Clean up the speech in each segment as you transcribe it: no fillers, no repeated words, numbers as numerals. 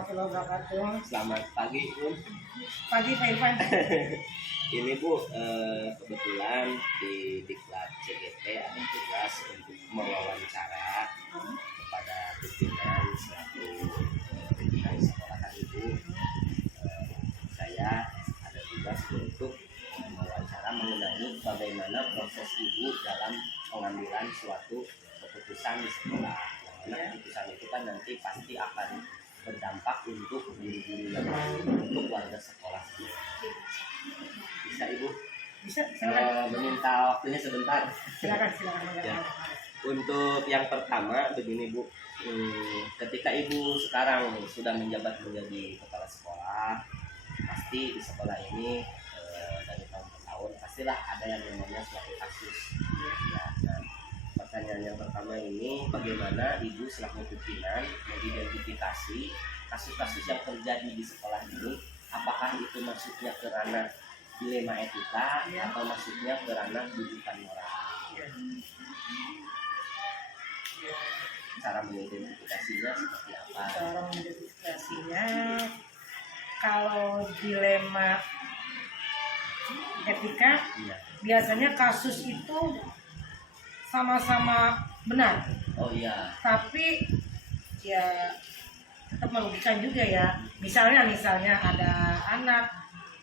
warahmatullahi wabarakatuh. Selamat pagi, Bu. Pagi Pak Irfan. Ini Bu, kebetulan di Diklat CGT ada tugas untuk mewawancara kepada pimpinan selaku pimpinan sekolahan Ibu. Saya ada tugas untuk mewawancara mengenai bagaimana proses Ibu dalam pengambilan suatu keputusan di sekolah. Yang mana keputusan itu kan nanti pasti akan berdampak untuk guru-guru yang lain, untuk warga sekolah sendiri. Bisa Ibu? Bisa, silakan. Meminta waktunya sebentar. Silakan. Ya. Untuk yang pertama begini Bu, ketika Ibu sekarang sudah menjabat menjadi kepala sekolah, pasti di sekolah ini dari tahun ke tahun pastilah ada yang namanya suatu kasus. Ya, nah, pertanyaan yang pertama ini, bagaimana Ibu selaku pimpinan mengidentifikasi kasus-kasus yang terjadi di sekolah ini? Apakah itu masuknya ke ranah dilema etika atau masuknya ke ranah bujukan moral? Cara mengidentifikasinya seperti apa? Cara mengidentifikasinya, kalau dilema etika, biasanya kasus itu sama-sama benar. Oh iya. Tapi ya tetap merugikan juga ya. Misalnya ada anak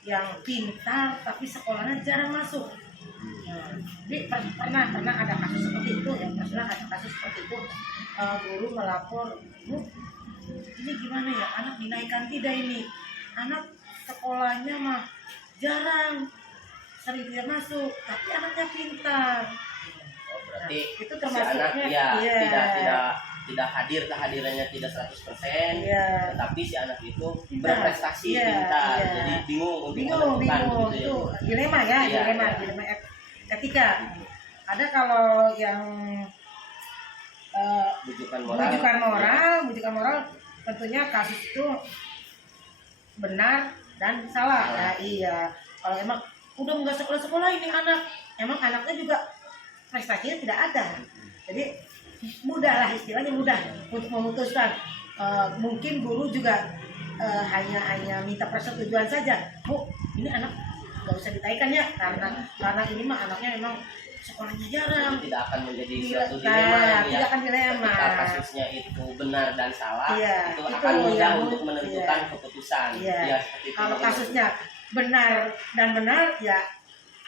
yang pintar tapi sekolahnya jarang masuk. Nah, jadi pernah ada kasus seperti itu ya. Pernah ada kasus seperti itu. Guru melapor, Bu, ini gimana ya, anak dinaikkan tidak ini? Anak sekolahnya mah jarang, sering tidak masuk, tapi anaknya pintar. Berarti nah, itu si termasuknya anak tidak hadir, kehadirannya tidak 100%, tetapi si anak itu berprestasi pintar, jadi bingung untuk menentukan itu ya, dilema ya, dilema ketika ada kalau yang bujukan moral tentunya kasus itu benar dan salah. Ya, iya, kalau emang udah nggak sekolah ini emang anaknya juga prestasinya tidak ada, jadi mudah lah, istilahnya mudah untuk memutuskan. Mungkin guru juga hanya minta persetujuan saja, Bu, ini anak nggak usah ditaikan ya, karena ini mah anaknya memang sekolahnya jarang. Jadi tidak akan menjadi suatu dilema tidak akan dilema. Ketika kasusnya itu benar dan salah, itu akan mudah untuk menentukan keputusan. Kalau kasusnya benar ya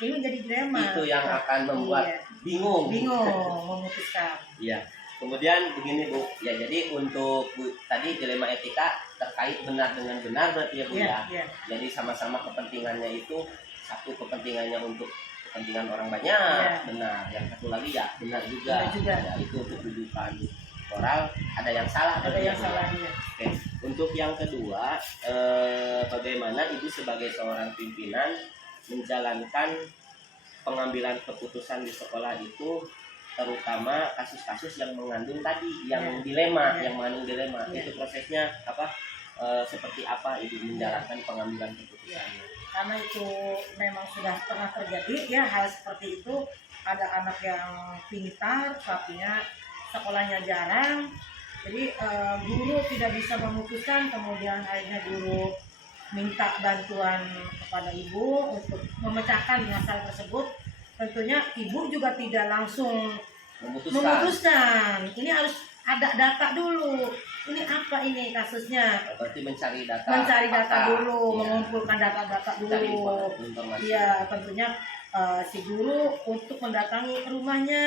ini menjadi dilema. Itu yang akan membuat bingung memutuskan. Iya. Kemudian begini Bu, ya jadi untuk Bu, tadi dilema etika terkait benar dengan benar berarti ya Bu ya. Jadi sama-sama kepentingannya itu, satu kepentingannya untuk kepentingan orang banyak, benar. Yang satu lagi ya benar juga. Ya, itu untuk tujuan moral, ada yang salah. Oke. Untuk yang kedua, bagaimana Ibu sebagai seorang pimpinan menjalankan pengambilan keputusan di sekolah itu, terutama kasus-kasus yang mengandung tadi, yang dilema, yang mengandung dilema. Itu prosesnya apa? Seperti apa Ibu menjalankan pengambilan keputusannya? Karena itu memang sudah pernah terjadi ya hal seperti itu. Ada anak yang pintar tapi sekolahnya jarang, jadi guru tidak bisa memutuskan. Kemudian akhirnya guru minta bantuan kepada Ibu untuk memecahkan masalah tersebut. Tentunya Ibu juga tidak langsung memutuskan. Ini harus ada data dulu. Ini apa ini kasusnya? Berarti mencari data dulu, mengumpulkan data-data dulu. Iya, tentunya si guru untuk mendatangi rumahnya,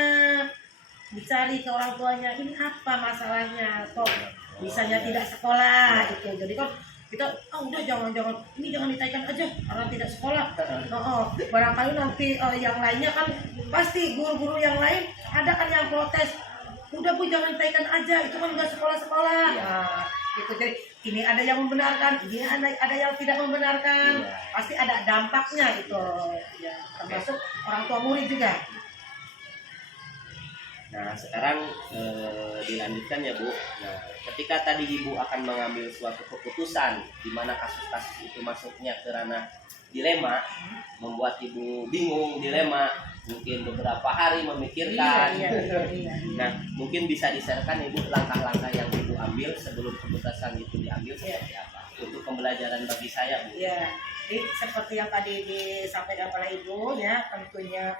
dicari ke orang tuanya, ini apa masalahnya, kok bisanya tidak sekolah gitu. Jadi kan kita udah jangan ini jangan ditaikan aja karena tidak sekolah. Barangkali nanti yang lainnya kan pasti guru-guru yang lain ada kan yang protes, udah Bu jangan ditaikan aja, itu kan nggak sekolah. Nah, gitu. Jadi ini ada yang membenarkan, ini ada yang tidak membenarkan. Pasti ada dampaknya gitu ya, termasuk orang tua murid juga. Nah sekarang dilanjutkan ya Bu. Nah ketika tadi Ibu akan mengambil suatu keputusan di mana kasus-kasus itu masuknya ke ranah dilema, membuat Ibu bingung, dilema, mungkin beberapa hari memikirkan. Iya. Nah, mungkin bisa disarankan Ibu langkah-langkah yang Ibu ambil sebelum keputusan itu diambil seperti apa untuk pembelajaran bagi saya, Bu? Iya, jadi seperti yang tadi disampaikan oleh Ibu ya, tentunya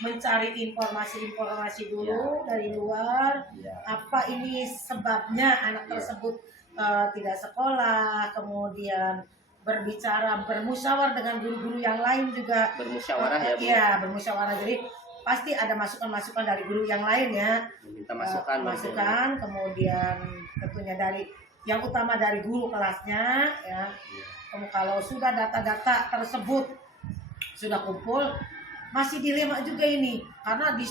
mencari informasi dulu dari luar, apa ini sebabnya anak tersebut tidak sekolah, kemudian bermusyawarah dengan guru-guru yang lain juga. Bermusyawarah ya, Bu? Iya, bermusyawarah. Jadi pasti ada masukan-masukan dari guru yang lain ya. Meminta masukan, kemudian tentunya dari yang utama dari guru kelasnya ya. Kalau sudah data-data tersebut sudah kumpul, masih dilema juga ini karena di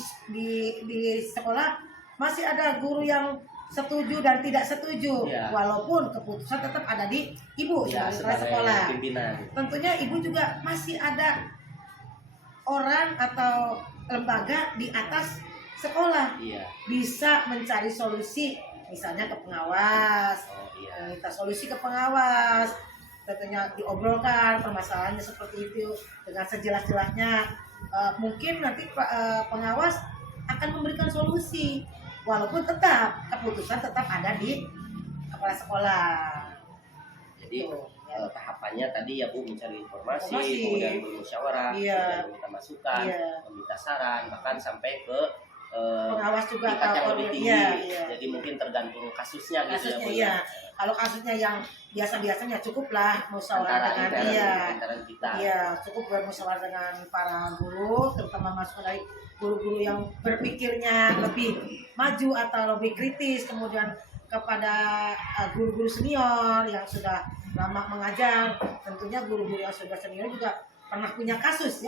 sekolah masih ada guru yang setuju dan tidak setuju, walaupun keputusan tetap ada di ibu sebagai sekolah pimpinan. Tentunya ibu juga masih ada orang atau lembaga di atas sekolah, bisa mencari solusi, misalnya ke pengawas, minta solusi ke pengawas, tentunya diobrolkan permasalahannya seperti itu dengan sejelas-jelasnya. Mungkin nanti pengawas akan memberikan solusi, walaupun tetap keputusan tetap ada di kepala sekolah. Jadi tahapannya tadi ya Bu, mencari informasi. Kemudian bermusyawarah, kemudian meminta masukan, meminta saran, bahkan sampai ke pengawas juga tingkat yang lebih tinggi. Iya. Jadi mungkin tergantung kasusnya gitu ya Bu. Iya. Kalau kasusnya yang biasa-biasanya cukuplah musyawarah dengan kita. Iya, cukup bermusyawarah dengan para guru, terutama masukan dari guru-guru yang berpikirnya lebih maju atau lebih kritis, kemudian kepada guru-guru senior yang sudah lama mengajar. Tentunya guru-guru yang sudah senior juga pernah punya kasus,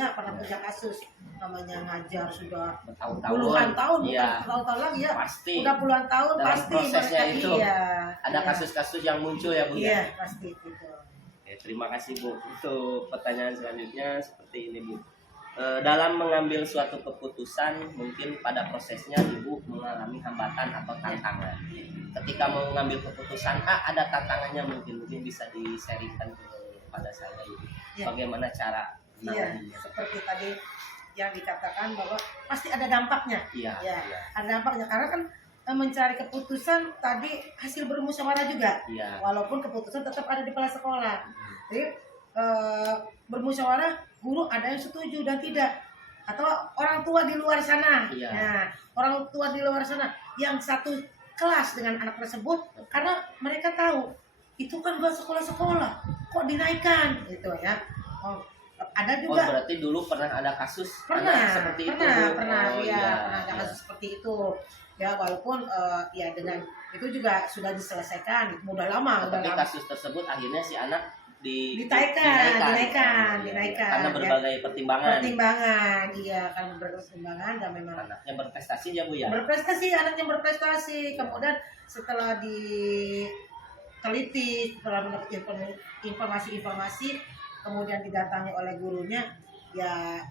namanya ngajar sudah puluhan tahun, tahun-tahun lagi ya, pasti udah puluhan tahun. dalam pasti prosesnya mereka, itu ada kasus-kasus yang muncul ya Bu. Pasti itu. Terima kasih Bu. Untuk pertanyaan selanjutnya seperti ini Bu. Dalam mengambil suatu keputusan, mungkin pada prosesnya Ibu mengalami hambatan atau tantangan. Ketika mau mengambil keputusan A, ada tantangannya, mungkin bisa di-sharingkan kepada saya Ibu. Bagaimana cara menanganinya? Seperti tadi yang dikatakan bahwa pasti ada dampaknya. Ada dampaknya karena kan mencari keputusan tadi hasil bermusyawarah juga. Walaupun keputusan tetap ada di kepala sekolah. Jadi bermusyawarah, guru ada yang setuju dan tidak, atau orang tua di luar sana. Nah, orang tua di luar sana yang satu kelas dengan anak tersebut, karena mereka tahu itu kan buat sekolah-sekolah, kok dinaikkan gitu ya. Ada juga. Berarti dulu pernah ada kasus seperti itu. Pernah ada kasus seperti itu. Ya, walaupun dengan itu juga sudah diselesaikan, udah lama. Tapi kasus tersebut akhirnya si anak dinaikkan karena berbagai pertimbangan, karena berpertimbangan dan memang anaknya berprestasi ya Bu ya. Anaknya berprestasi. Kemudian setelah diteliti, setelah mendapat informasi, kemudian didatangi oleh gurunya, ya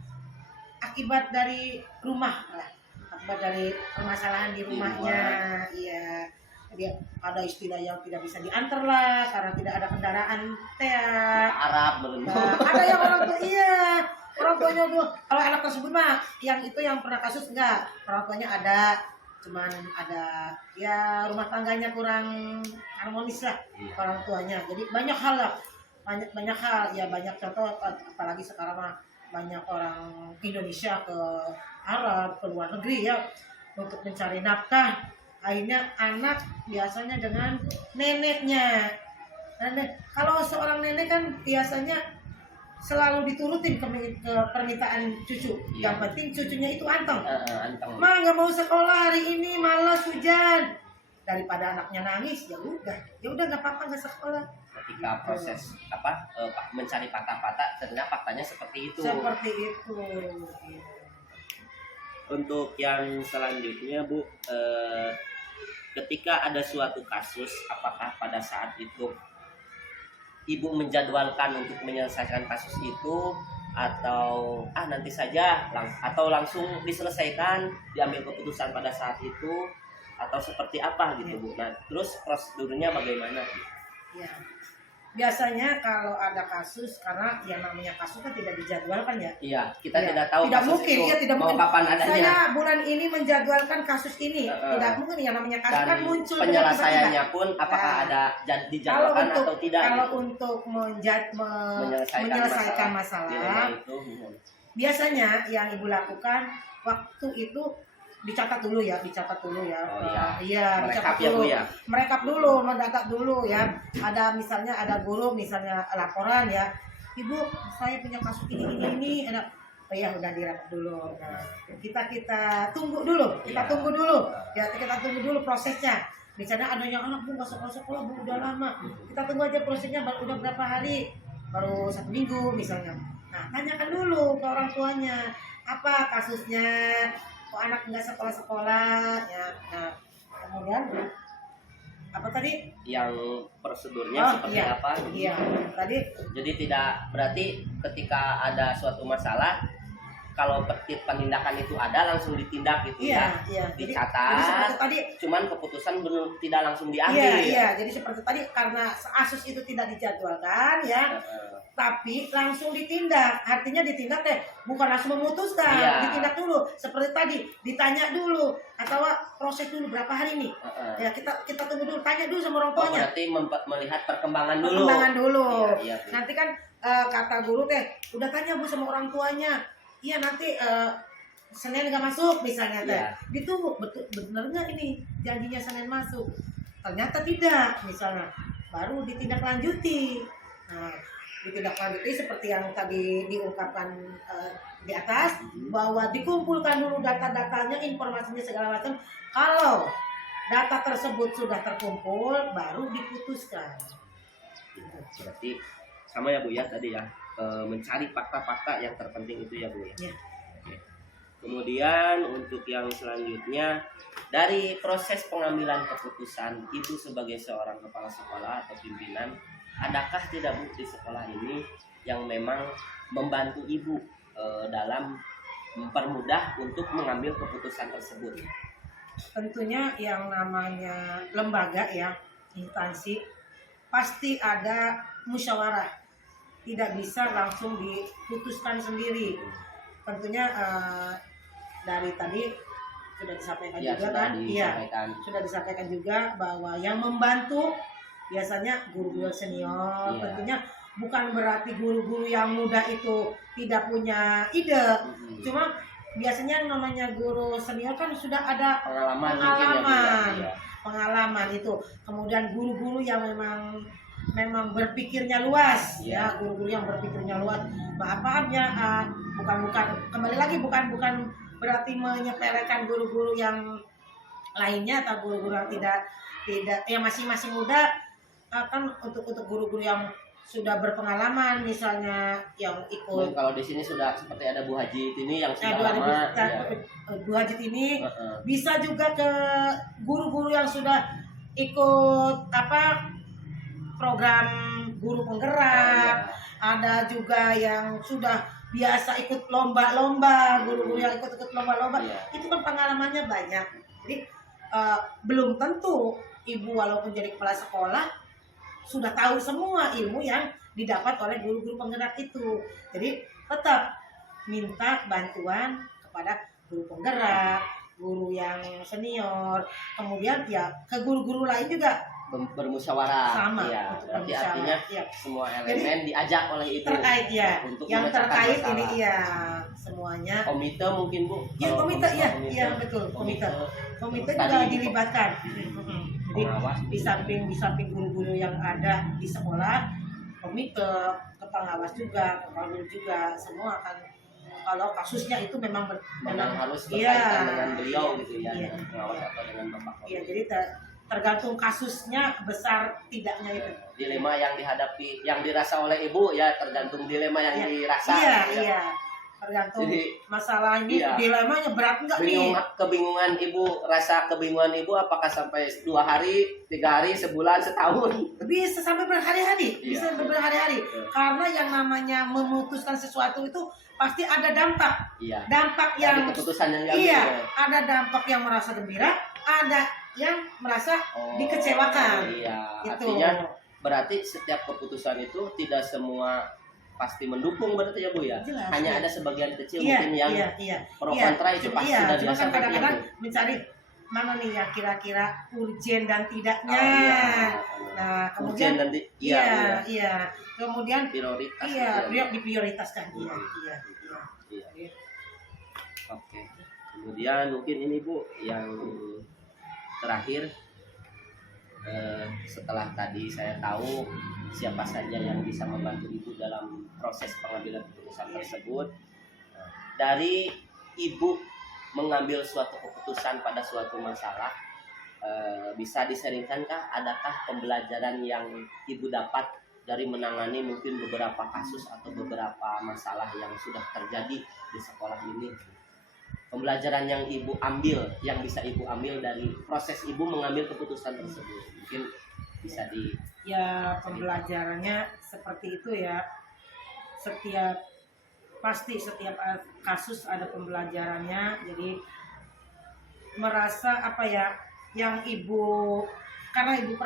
akibat dari permasalahan di rumahnya. Dia ada istilah yang tidak bisa diantar lah karena tidak ada kendaraan Arab ada yang orang tuanya tuh, kalau anak tersebut mah yang pernah kasus enggak, orang tuanya ada, cuman ada rumah tangganya kurang harmonis lah orang tuanya. Jadi banyak hal banyak contoh, apalagi sekarang mah banyak orang Indonesia ke Arab, ke luar negeri untuk mencari nafkah. Akhirnya anak biasanya dengan neneknya. Kalau seorang nenek kan biasanya selalu diturutin ke permintaan cucu. Yang penting cucunya itu anteng. Ma nggak mau sekolah hari ini, malas, hujan. Daripada anaknya nangis, ya udah nggak apa-apa nggak sekolah. Ketika proses mencari patah-patah, ternyata faktanya seperti itu. Untuk yang selanjutnya Bu, ketika ada suatu kasus, apakah pada saat itu Ibu menjadwalkan untuk menyelesaikan kasus itu, atau nanti saja, atau langsung diselesaikan, diambil keputusan pada saat itu, atau seperti apa gitu Bu? Nah, terus prosedurnya bagaimana? Biasanya kalau ada kasus, karena yang namanya kasus kan tidak dijadwalkan ya. Iya, kita Ya, tidak tahu tidak kasus mungkin, itu ya, tidak mau mungkin. kapan adanya. Saya bulan ini menjadwalkan kasus ini, tidak mungkin yang namanya kasus kan Dan muncul penyelesaiannya pun apakah Nah, ada kalau dijadwalkan untuk atau tidak kalau gitu. untuk Menyelesaikan menyelesaikan dilema masalah, itu. biasanya yang ibu lakukan waktu itu dicatat dulu ya. Oh, iya. Iya, Merekap dicatat ya, dulu. Bu, ya? Merekap dulu, mendata dulu ya. Ada misalnya ada guru misalnya laporan ya. Ibu, saya punya kasus ini ada. Oh ya udah direkap dulu. Nah, kita tunggu dulu. Kita tunggu dulu. Ya, kita tunggu dulu prosesnya. Misalnya adanya anak Bu nggak sekolah Bu udah lama. Kita tunggu aja prosesnya baru udah berapa hari? Baru 1 minggu misalnya. Nah, tanyakan dulu ke orang tuanya, apa kasusnya? Kok anak nggak sekolah ya. Nah, kemudian apa tadi? Yang prosedurnya seperti iya. apa? Iya, tadi Jadi tidak berarti ketika ada suatu masalah, kalau penindakan itu ada langsung ditindak gitu iya. ya, Jadi dicatat. seperti tadi. Cuman keputusan belum tidak langsung diambil. Iya. Jadi seperti tadi karena kasus itu tidak dijadwalkan ya. Heeh. Tapi langsung ditindak, artinya ditindak bukan langsung memutuskan, Iya. ditindak dulu. Seperti tadi, ditanya dulu atau proses dulu berapa hari nih. Heeh. Ya kita tunggu dulu, tanya dulu sama orang Oh, tuanya. berarti melihat perkembangan dulu. Perkembangan dulu. Iya, Bu. Nanti kan kata guru udah tanya Bu sama orang tuanya. Iya nanti Senin nggak masuk misalnya Iya. ditunggu bener nggak ini janjinya Senin masuk. Ternyata tidak misalnya, baru ditindaklanjuti. Nah, ditindaklanjuti seperti yang tadi diungkapkan di atas, bahwa dikumpulkan dulu data-datanya, informasinya segala macam. Kalau data tersebut sudah terkumpul, baru diputuskan. Berarti sama ya Bu ya tadi ya, mencari fakta-fakta yang terpenting itu ya Bu ya. Ya. Oke. Kemudian untuk yang selanjutnya, dari proses pengambilan keputusan itu sebagai seorang kepala sekolah atau pimpinan, adakah tidak Bu di sekolah ini yang memang membantu Ibu dalam mempermudah untuk mengambil keputusan tersebut? Tentunya yang namanya lembaga ya, instansi, pasti ada musyawarah, tidak bisa langsung diputuskan sendiri. Tentunya dari tadi sudah disampaikan Ya, juga sudah kan, disampaikan. sudah disampaikan juga bahwa yang membantu biasanya guru-guru senior. Iya. Tentunya bukan berarti guru-guru yang muda itu tidak punya ide, cuma biasanya yang namanya guru senior kan sudah ada Pengalaman pengalaman itu. Kemudian guru-guru yang memang berpikirnya luas ya, guru-guru yang berpikirnya luas. Maaf ya, bukan kembali lagi bukan berarti menyepelekan guru-guru yang lainnya atau guru-guru yang tidak yang masing-masing muda. Kan untuk guru-guru yang sudah berpengalaman, misalnya yang ikut. Kalau di sini sudah seperti ada Bu Haji ini yang sudah lama. Bu Haji ini bisa juga ke guru-guru yang sudah ikut program guru penggerak. Ada juga yang sudah biasa ikut lomba-lomba, guru-guru yang ikut lomba-lomba. Itu kan pengalamannya banyak. Jadi belum tentu Ibu walaupun jadi kepala sekolah sudah tahu semua ilmu yang didapat oleh guru-guru penggerak itu. Jadi tetap minta bantuan kepada guru penggerak, guru yang senior, kemudian ya ke guru-guru lain juga bermusyawarah. Sama, ya, untuk berarti bermusyawarah, artinya ya. semua elemen diajak oleh itu Terkait ya, untuk yang memecahkan terkait masalah. ini ya semuanya. Komite mungkin Bu. Ya Kalau komite ya, komite. iya betul komite Terus juga tadi dilibatkan. Jadi pengawas. di samping guru-guru yang ada di sekolah, komite, pengawas juga, kepala guru juga, semua akan kalau kasusnya itu memang harus iya, berkaitan dengan beliau gitu ya, iya. dengan pengawas atau dengan Bapak Komite. Iya, jadi tergantung kasusnya besar tidaknya itu. Dilema yang dihadapi, yang dirasa oleh Ibu ya tergantung dilema yang dirasa. Iya, gitu ya. iya. Tergantung Jadi, masalah ini, iya. dilemanya berat enggak nih? Kebingungan Ibu, rasa kebingungan Ibu apakah sampai 2 hari, 3 hari, sebulan, setahun? Bisa sampai berhari-hari, bisa Iya. berhari-hari. Karena yang namanya memutuskan sesuatu itu pasti ada dampak. Iya. Dampak Dari yang keputusan yang diambil. iya, ya. ada dampak yang merasa gembira, ada yang merasa dikecewakan. Iya. Itu. Artinya berarti setiap keputusan itu tidak semua pasti mendukung berarti ya Bu ya. Jelas, Hanya iya. ada sebagian kecil Iya, mungkin yang iya. pro Iya, kontra itu pasti iya, sudah cuma kan dirasakan ya kadang-kadang Bu. mencari mana nih yang kira-kira urgen dan tidaknya. Oh, iya. Nah, Urgen kemudian dan iya, Bu ya. iya. Kemudian Prioritas. iya, gitu ya, Bu. diprioritaskan iya, iya. Iya. Oke. Kemudian mungkin ini Bu yang terakhir, setelah tadi saya tahu siapa saja yang bisa membantu Ibu dalam proses pengambilan keputusan tersebut, dari Ibu mengambil suatu keputusan pada suatu masalah, bisa diseringkan kah? Adakah pembelajaran yang Ibu dapat dari menangani mungkin beberapa kasus atau beberapa masalah yang sudah terjadi di sekolah ini? Pembelajaran yang Ibu ambil, yang bisa Ibu ambil dari proses Ibu mengambil keputusan tersebut, mungkin bisa di. Ya, pembelajarannya seperti itu ya. Setiap kasus ada pembelajarannya. Jadi merasa apa ya, yang Ibu, karena Ibu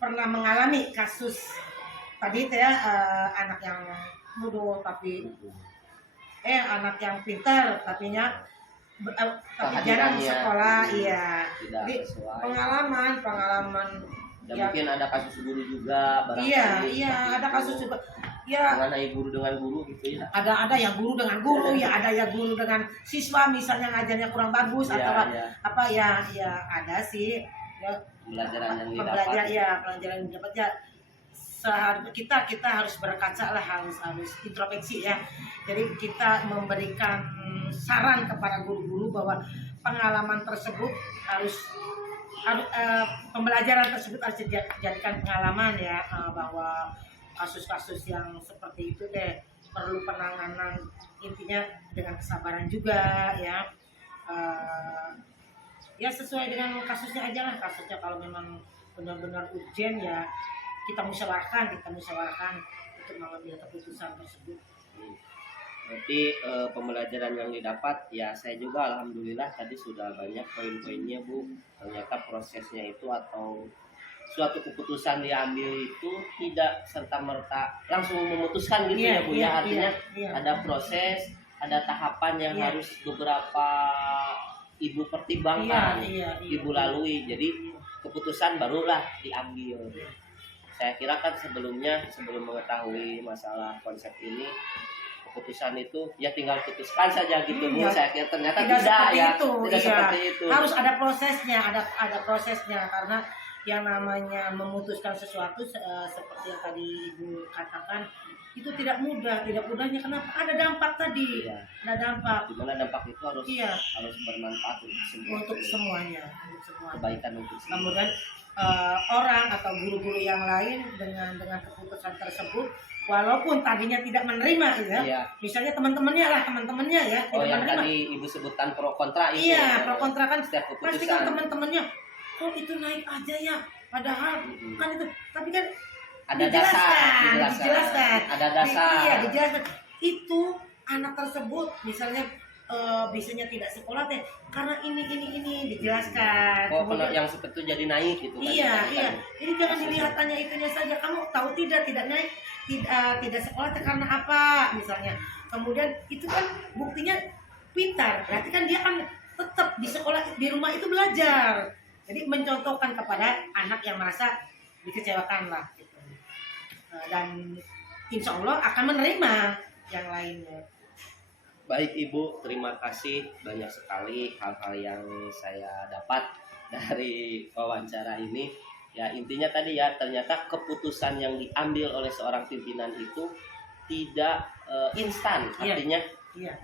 pernah mengalami kasus tadi itu ya, anak yang bodoh tapi anak yang pintar tapi jarang di sekolah, iya. Jadi pengalaman Dan ya, mungkin ada kasus guru juga barangkali. Iya, ada kasus juga. Ya, mengenai guru dengan guru gitu ya. Ada yang guru dengan guru, ya ada yang guru dengan siswa misalnya ngajarnya kurang bagus atau apa ya ada sih. Ya, pembelajaran yang didapat. Ya, pelajaran yang didapat ya. Kita harus berkaca lah, harus introspeksi ya. Jadi kita memberikan saran kepada guru-guru bahwa pengalaman tersebut harus pembelajaran tersebut harus dijadikan pengalaman ya, bahwa kasus-kasus yang seperti itu perlu penanganan, intinya dengan kesabaran juga ya. Ya sesuai dengan kasusnya aja lah. Kasusnya kalau memang benar-benar urgent ya kita musyawarahkan untuk mengambil keputusan tersebut. Berarti pembelajaran yang didapat ya, saya juga alhamdulillah tadi sudah banyak poin-poinnya Bu. Ternyata prosesnya itu atau suatu keputusan diambil itu tidak serta-merta langsung memutuskan gitu ya Bu ya. Artinya ada proses, ada tahapan yang harus beberapa Ibu pertimbangkan, Ibu lalui. Jadi keputusan barulah diambil. Saya kira kan sebelum mengetahui masalah konsep ini, keputusan itu ya tinggal putuskan saja gitu Bu. Saya kira ternyata tidak seperti itu. Harus ada prosesnya, ada prosesnya, karena yang namanya memutuskan sesuatu seperti yang tadi Ibu katakan itu tidak mudahnya. Kenapa? Ada dampak tadi. Iya. Ada dampak. Dimana dampak itu harus bermanfaat untuk semuanya. Kebaikan untuk semua. Kemudian orang atau guru-guru yang lain dengan keputusan tersebut, walaupun tadinya tidak menerima misalnya teman-temannya ya yang menerima. Tadi Ibu sebutkan pro kontra itu. Iya, pro kontra kan pasti kan teman-temannya, kok itu naik aja ya, padahal kan itu, tapi kan ada dijelaskan. Ada dasar. Iya, dijelaskan. Itu anak tersebut misalnya biasanya tidak sekolah karena ini dijelaskan. Kalau yang seperti itu jadi naik gitu kan. Iya. Jadi jangan dilihat hanya itunya saja. Kamu tahu tidak naik tidak sekolah karena apa misalnya. Kemudian itu kan buktinya pintar. Berarti kan dia kan tetap di sekolah, di rumah itu belajar. Jadi mencontohkan kepada anak yang merasa dikecewakan lah gitu. Dan insya Allah akan menerima yang lainnya. Baik Ibu, terima kasih banyak sekali hal-hal yang saya dapat dari wawancara ini. Ya intinya tadi ya, ternyata keputusan yang diambil oleh seorang pimpinan itu tidak instan, artinya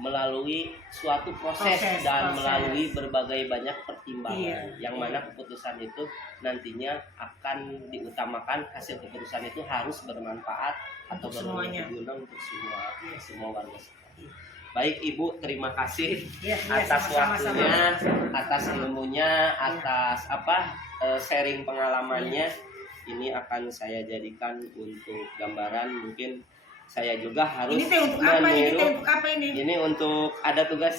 melalui suatu proses dan melalui berbagai banyak pertimbangan, yang mana keputusan itu nantinya akan diutamakan, hasil keputusan itu harus bermanfaat atau berguna untuk semua warga sekitar. Baik Ibu, terima kasih atas waktunya, atas ilmunya, atas sharing pengalamannya. Ini akan saya jadikan untuk gambaran mungkin saya juga harus Ini teh untuk apa ini? meniru. Teh untuk apa ini? Ini untuk ada tugas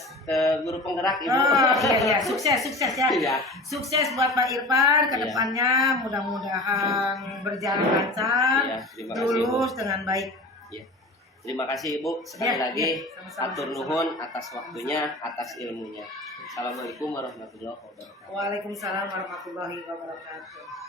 guru penggerak Ibu. Oh iya, sukses ya. Iya. Sukses buat Pak Irfan ke Iya. depannya, mudah-mudahan berjalan lancar, Iya, terima kasih, Bu. lulus dengan baik. Iya. Terima kasih Ibu sekali Iya, lagi. iya, sama-sama, Atur nuhun atas waktunya, atas ilmunya. Assalamualaikum warahmatullahi wabarakatuh. Waalaikumsalam warahmatullahi wabarakatuh.